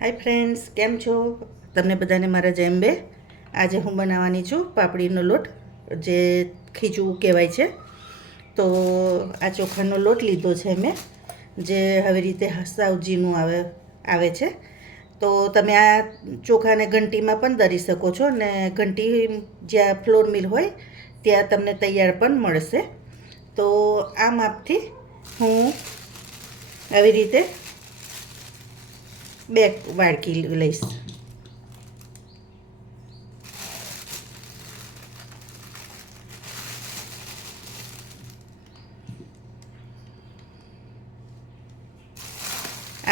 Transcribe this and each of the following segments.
Hi friends, કેમ છો? તમને બધાને મારા જેમ બે. આજે હું બનાવવાની છું પાપડીનો લોટ, જે ખીચું કહેવાય છે. તો આ ચોખાનો લોટ લીધો છે મેં, જે આવી રીતે સાવ ઝીણું આવે છે. તો તમે આ ચોખાને ઘંટીમાં પણ દળી શકો છો, ને ઘંટી જ્યાં ફ્લોર મિલ હોય ત્યાં તમને તૈયાર પણ મળશે. તો આ માપથી હું આવી રીતે 2 વાડકી લઈશ.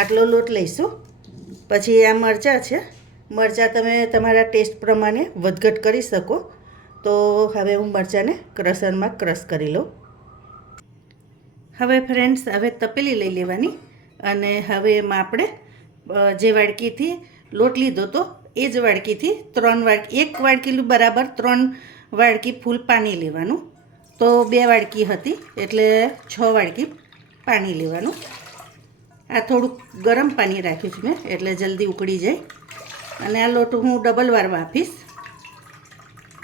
આટલો લોટ લઈશું. પછી આ મરચાં છે. મરચાં તમે તમારા ટેસ્ટ પ્રમાણે વધઘટ કરી શકો. તો હવે હું મરચાંને ક્રશરમાં ક્રશ કરી લઉં. હવે ફ્રેન્ડ્સ, હવે તપેલી લઈ લેવાની, અને હવે એમાં આપણે જે વાડકીથી લોટ લીધો તો એ જ વાડકીથી 3 વાડકી, 1 વાડકી બરાબર 3 વાડકી ફૂલ પાણી લેવાનું. તો 2 વાડકી હતી એટલે 6 વાડકી પાણી લેવાનું. આ થોડુંક ગરમ પાણી રાખ્યું છે મેં, એટલે જલ્દી ઉકળી જાય. અને આ લોટ હું ડબલ વાર વાપરીશ.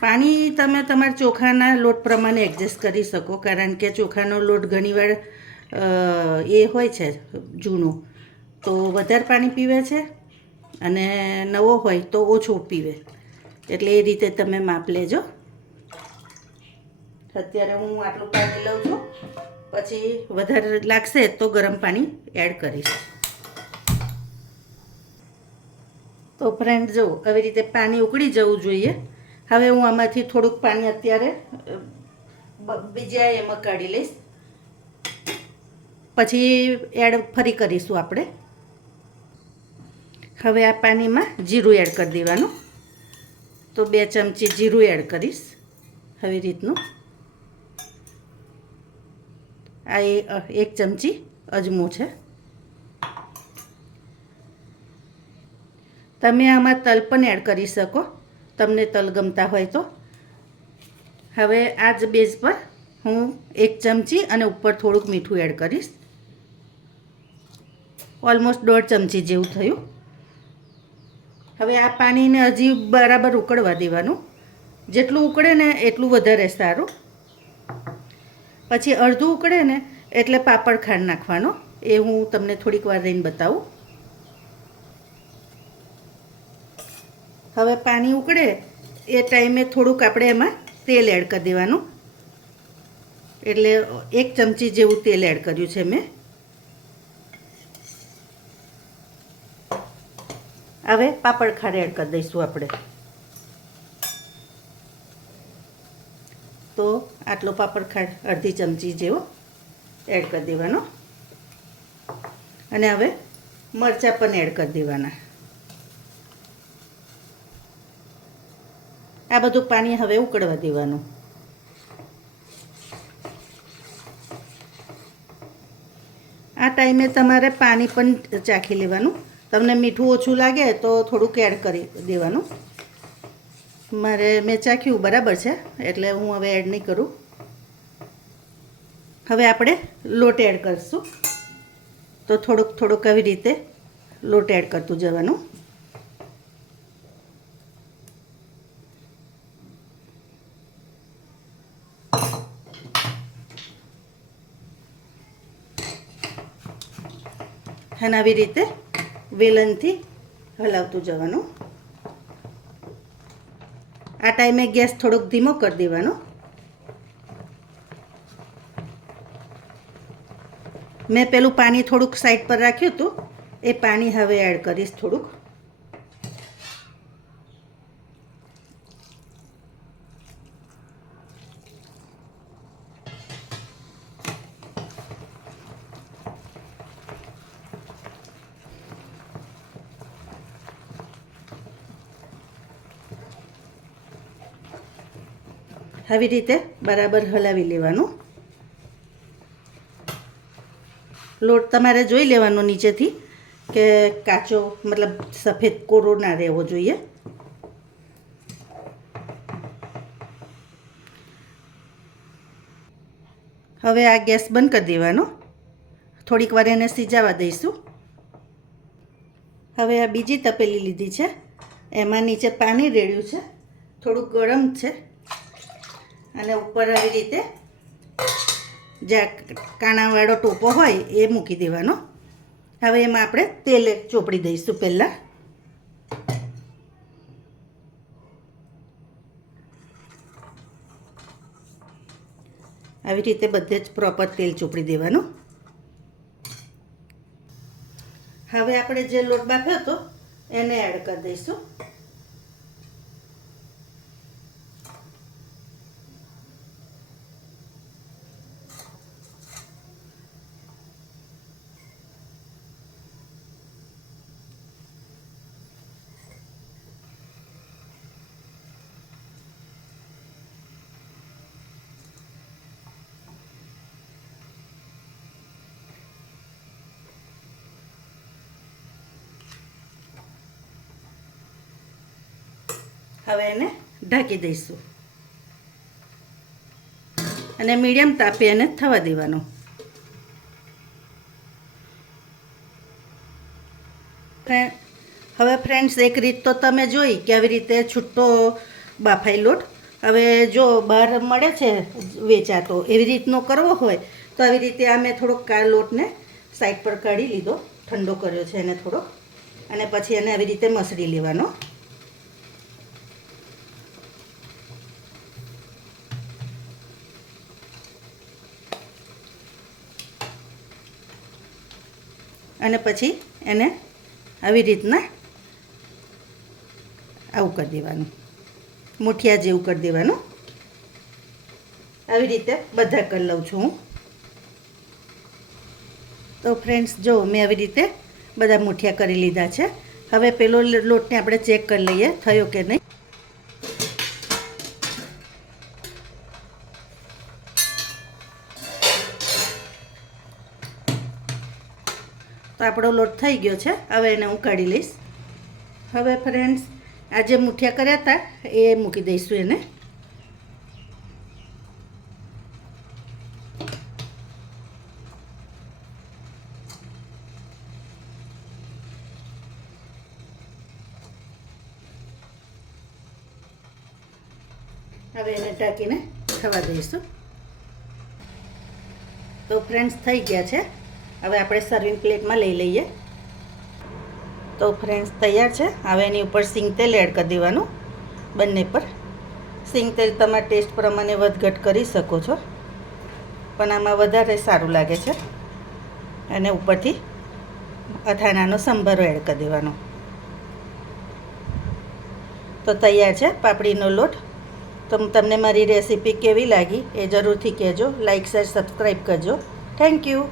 પાણી તમે તમારા ચોખાના લોટ પ્રમાણે એડજસ્ટ કરી શકો, કારણ કે ચોખાનો લોટ ઘણીવાર એ હોય છે જૂનો, તો વધારે પાણી પીવે છે, અને નવો હોય તો ઓછું પીવે. એટલે એ રીતે તમે માપ લેજો. અત્યારે હું આટલું પાણી લઉં છું, પછી વધારે લાગશે તો ગરમ પાણી એડ કરીશ. તો ફ્રેન્ડ, જો આવી રીતે પાણી ઉકળી જવું જોઈએ. હવે હું આમાંથી થોડુંક પાણી અત્યારે બીજા એમાં કાઢી લઈશ, પછી એડ ફરી કરીશું આપણે. હવે આ પાણીમાં જીરું એડ કરી દેવાનું. તો 2 ચમચી જીરું એડ કરીશ આવી રીતનું. આ 1 ચમચી અજમો છે. તમે આમાં તલ પણ એડ કરી શકો, તમને તલ ગમતા હોય તો. હવે આ જ બેઝ પર હું 1 ચમચી અને ઉપર થોડુંક મીઠું એડ કરીશ. ઓલમોસ્ટ 1.5 ચમચી જેવું થયું. હવે આ પાણીને હજી બરાબર ઉકળવા દેવાનું. જેટલું ઉકળે ને એટલું વધારે સારું. પછી અડધું ઉકળે ને એટલે પાપડ ખાંડ નાખવાનો. એ હું તમને થોડીક વાર રહીને બતાવું. હવે પાણી ઉકળે એ ટાઈમે થોડુંક આપણે એમાં તેલ એડ કરી દેવાનું. એટલે 1 ચમચી જેવું તેલ એડ કર્યું છે મેં. હવે પાપડ ખાંડ એડ કરી દઈશું આપણે. તો આટલો પાપડ ખાંડ અડધી ચમચી જેવો એડ કરી દેવાનો. અને હવે મરચાં પણ એડ કરી દેવાના. આ બધું પાણી હવે ઉકળવા દેવાનું. આ ટાઈમે તમારે પાણી પણ ચાખી લેવાનું. તમને મીઠું ઓછું લાગે તો થોડુંક એડ કરી દેવાનું. મેં ચાખ્યું બરાબર છે, એટલે હું હવે એડ નહીં કરું. હવે આપણે લોટ એડ કરીશું. તો થોડુંક આવી રીતે લોટ એડ કરતું જવાનું. અને આવી રીતે વેલણથી હલાવતું જવાનું. આ ટાઈમે ગેસ થોડોક ધીમો કરી દેવાનો. મેં પેલું પાણી થોડુંક સાઈડ પર રાખ્યું હતું, એ પાણી હવે એડ કરીશ થોડુંક. આવી રીતે બરાબર હલાવી લેવાનું. લોટ તમારે જોઈ લેવાનો નીચેથી કે કાચો, મતલબ સફેદ કોરો ના રહેવો જોઈએ. હવે આ ગેસ બંધ કરી દેવાનો. થોડીક વાર એને સિજાવા દઈશું. હવે આ બીજી તપેલી લીધી છે, એમાં નીચે પાણી રેડ્યું છે, થોડુંક ગરમ છે, અને ઉપર આવી રીતે જે કાણાવાળો ટોપો હોય એ મૂકી દેવાનો. હવે એમાં આપણે તેલ ચોપડી દઈશું પહેલાં. આવી રીતે બધે જ પ્રોપર તેલ ચોપડી દેવાનું. હવે આપણે જે લોટ બાફ્યો હતો એને એડ કરી દઈશું. હવે એને ઢાંકી દઈશું અને મીડિયમ તાપે એને થવા દેવાનું. હવે ફ્રેન્ડ્સ, એક રીત તો તમે જોઈ કે આવી રીતે છૂટો બાફાઈ લોટ. હવે જો બહાર મળે છે વેચાતો, એવી રીતનો કરવો હોય તો આવી રીતે આ મેં થોડોક લોટને સાઈડ પર કાઢી લીધો, ઠંડો કર્યો છે એને થોડો, અને પછી એને આવી રીતે મસળી લેવાનો. અને પછી એને આવી રીતના આવું કરી દેવાનું, મુઠિયા જેવું કરી દેવાનું. આવી રીતે બધા કરી લઉં છું હું. તો ફ્રેન્ડ્સ, જો મેં આવી રીતે બધા મુઠિયા કરી લીધા છે. હવે પેલો લોટને આપણે ચેક કરી લઈએ થયો કે નહીં. તો આપણો લોટ થઈ ગયો છે. હવે એને હું કાઢી લઈશ. હવે ફ્રેન્ડ્સ, આ જે મુઠિયા કર્યા હતા એ મૂકી દઈશું એને. હવે એને ઢાંકીને થવા દઈશું. તો ફ્રેન્ડ્સ, થઈ ગયા છે. હવે આપણે સર્વિંગ પ્લેટમાં લઈ લઈએ. તો ફ્રેન્ડ્સ, તૈયાર છે. હવે એની ઉપર સિંગ તેલ એડ કરી દેવાનું બંને પર. સિંગ તેલ તમારા ટેસ્ટ પ્રમાણે વધઘટ કરી શકો છો, પણ આમાં વધારે સારું લાગે છે. અને ઉપરથી અથાણાનો સંભારો એડ કરી દેવાનો. તો તૈયાર છે પાપડીનો લોટ. તો તમને મારી રેસીપી કેવી લાગી એ જરૂરથી કહેજો. લાઇક, શેર, સબસ્ક્રાઈબ કરજો. Thank you.